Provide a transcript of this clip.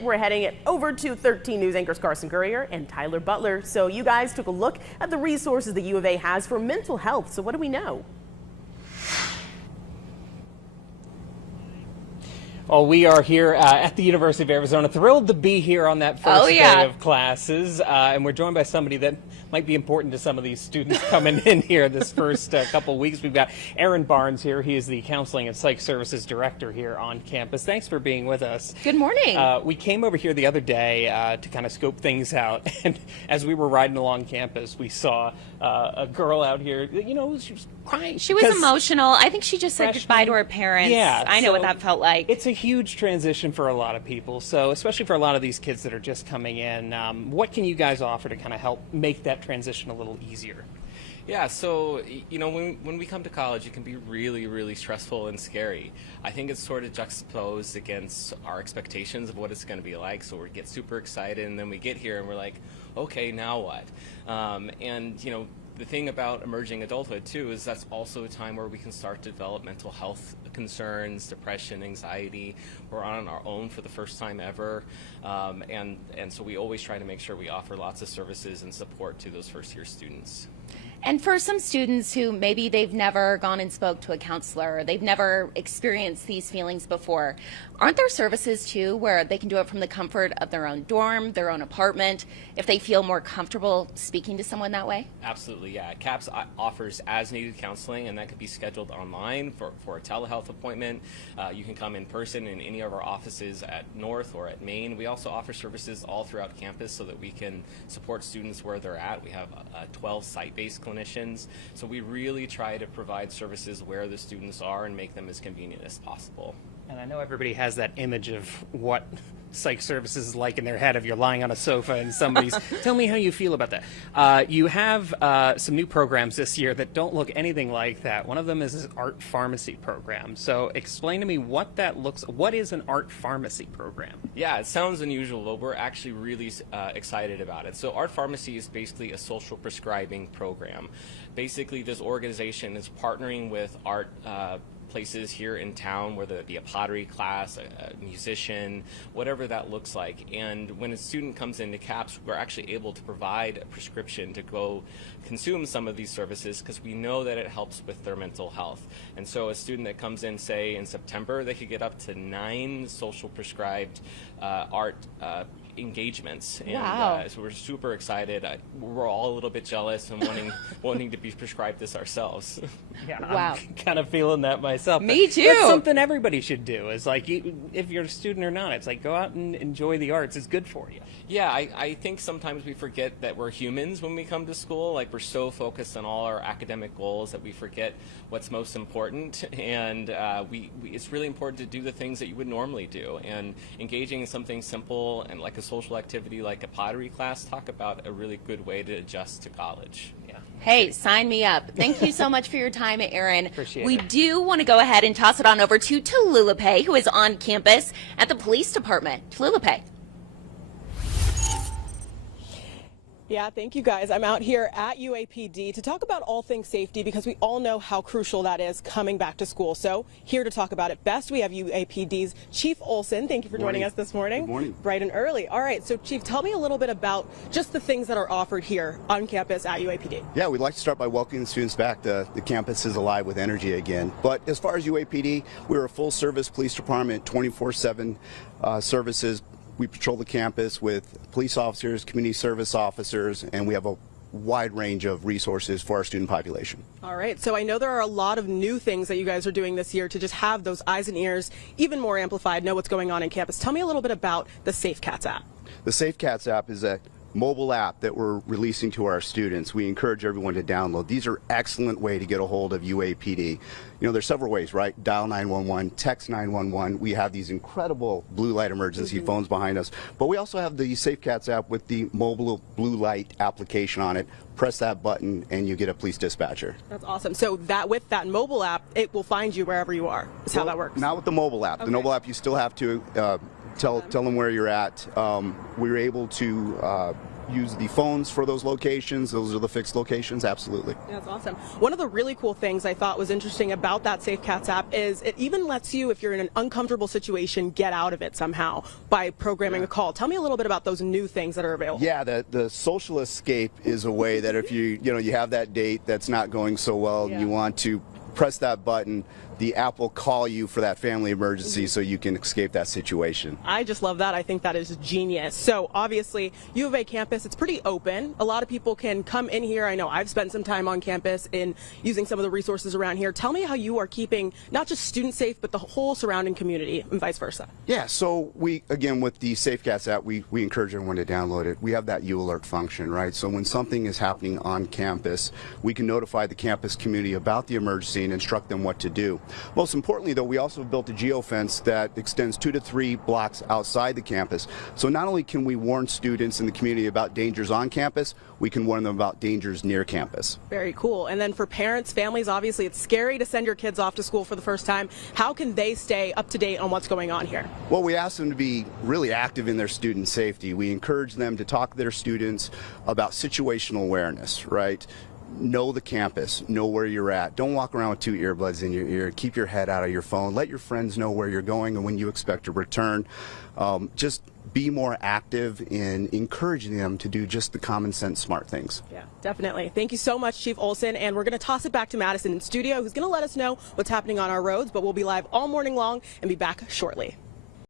We're heading it over to 13 News anchors Carson Courier and Tyler Butler. So you guys took a look at the resources the U of A has for mental health. So what do we know? Well, we are here at the University of Arizona, thrilled to be here on that first day of classes, and we're joined by somebody that might be important to some of these students coming in here this first couple weeks. We've got Aaron Barnes here. He is the Counseling and Psych Services Director here on campus. Thanks for being with us. Good morning. We came over here the other day to kind of scope things out, and as we were riding along campus, we saw a girl out here, you know, she was crying. She was emotional. I think she just said goodbye to her parents. Yeah, I know what that felt like. It's a huge transition for a lot of people, so especially for a lot of these kids that are just coming in. What can you guys offer to kind of help make that transition a little easier? Yeah, so, you know, when we come to college, it can be really, really stressful and scary. I think it's sort of juxtaposed against our expectations of what it's going to be like. So we get super excited, and then we get here and we're like, okay, now what? And, you know, the thing about emerging adulthood, too, is that's also a time where we can start to develop mental health concerns, depression, anxiety. We're on our own for the first time ever. And so we always try to make sure we offer lots of services and support to those first-year students. And for some students who maybe they've never gone and spoke to a counselor, or they've never experienced these feelings before, aren't there services too where they can do it from the comfort of their own dorm, their own apartment, if they feel more comfortable speaking to someone that way? Absolutely, yeah. CAPS offers as-needed counseling, and that could be scheduled online for a telehealth appointment. You can come in person in any of our offices at North or at Main. We also offer services all throughout campus so that we can support students where they're at. We have 12 site-based clinicians, so we really try to provide services where the students are and make them as convenient as possible. And I know everybody has that image of what psych services is like in their head of you're lying on a sofa and somebody's tell me how you feel about that. You have some new programs this year that don't look anything like that. One of them is this art pharmacy program. So explain to me what is an art pharmacy program? Yeah, it sounds unusual, but we're actually really excited about it. So art pharmacy is basically a social prescribing program. Basically, this organization is partnering with art places here in town, whether it be a pottery class, a musician, whatever that looks like. And when a student comes into CAPS, we're actually able to provide a prescription to go consume some of these services because we know that it helps with their mental health. And so a student that comes in, say, in September, they could get up to 9 social prescribed art engagements, and wow. So we're super excited. We're all a little bit jealous and wanting to be prescribed this ourselves. Yeah, wow. I'm kind of feeling that myself. Me too. That's something everybody should do. Is like, if you're a student or not, it's like go out and enjoy the arts. It's good for you. Yeah, I think sometimes we forget that we're humans when we come to school. Like, we're so focused on all our academic goals that we forget what's most important. And it's really important to do the things that you would normally do. And engaging in something simple and like a social activity like a pottery class, talk about a really good way to adjust to college. Yeah. Hey, sign me up. Thank you so much for your time, Aaron. Appreciate we it. do want to go ahead and toss it on over to Tululipe, who is on campus at the police department. Tululipe. Yeah, thank you guys. I'm out here at UAPD to talk about all things safety because we all know how crucial that is coming back to school. So here to talk about it best, we have UAPD's Chief Olson. Thank you for joining us this morning. Good morning. Bright and early. All right, so Chief, tell me a little bit about just the things that are offered here on campus at UAPD. Yeah, we'd like to start by welcoming students back. The campus is alive with energy again. But as far as UAPD, we're a full-service police department, 24/7 services. We patrol the campus with police officers, community service officers, and we have a wide range of resources for our student population. All right, so I know there are a lot of new things that you guys are doing this year to just have those eyes and ears even more amplified, know what's going on in campus. Tell me a little bit about the Safe Cats app. The Safe Cats app is a mobile app that we're releasing to our students. We encourage everyone to download. These are excellent way to get a hold of UAPD. You know, there's several ways, right? Dial 911, text 911. We have these incredible blue light emergency phones behind us. But we also have the Safe Cats app with the mobile blue light application on it. Press that button and you get a police dispatcher. That's awesome. So that with that mobile app, it will find you wherever you are. Is how that works. Not with the mobile app. Okay. The mobile app, you still have to tell them where you're at. We were able to use the phones for those locations. Those are the fixed locations, absolutely. Yeah, that's awesome. One of the really cool things I thought was interesting about that Safe Cats app is it even lets you, if you're in an uncomfortable situation, get out of it somehow by programming a call. Tell me a little bit about those new things that are available. Yeah, the social escape is a way that if you have that date that's not going so well, Yeah. you want to press that button, the app will call you for that family emergency so you can escape that situation. I just love that. I think that is genius. So obviously, U of A campus, it's pretty open. A lot of people can come in here. I know I've spent some time on campus in using some of the resources around here. Tell me how you are keeping not just students safe, but the whole surrounding community and vice versa. Yeah, so we, again, with the SafeCats app, we encourage everyone to download it. We have that U-Alert function, right? So when something is happening on campus, we can notify the campus community about the emergency and instruct them what to do. Most importantly, though, we also have built a geofence that extends 2 to 3 blocks outside the campus. So not only can we warn students in the community about dangers on campus, we can warn them about dangers near campus. Very cool. And then for parents, families, obviously it's scary to send your kids off to school for the first time. How can they stay up to date on what's going on here? Well, we ask them to be really active in their student safety. We encourage them to talk to their students about situational awareness, right? Know the campus, know where you're at. Don't walk around with 2 earbuds in your ear. Keep your head out of your phone. Let your friends know where you're going and when you expect to return. Just be more active in encouraging them to do just the common sense smart things. Yeah, definitely. Thank you so much, Chief Olson. And we're going to toss it back to Madison in studio, who's going to let us know what's happening on our roads, but we'll be live all morning long and be back shortly.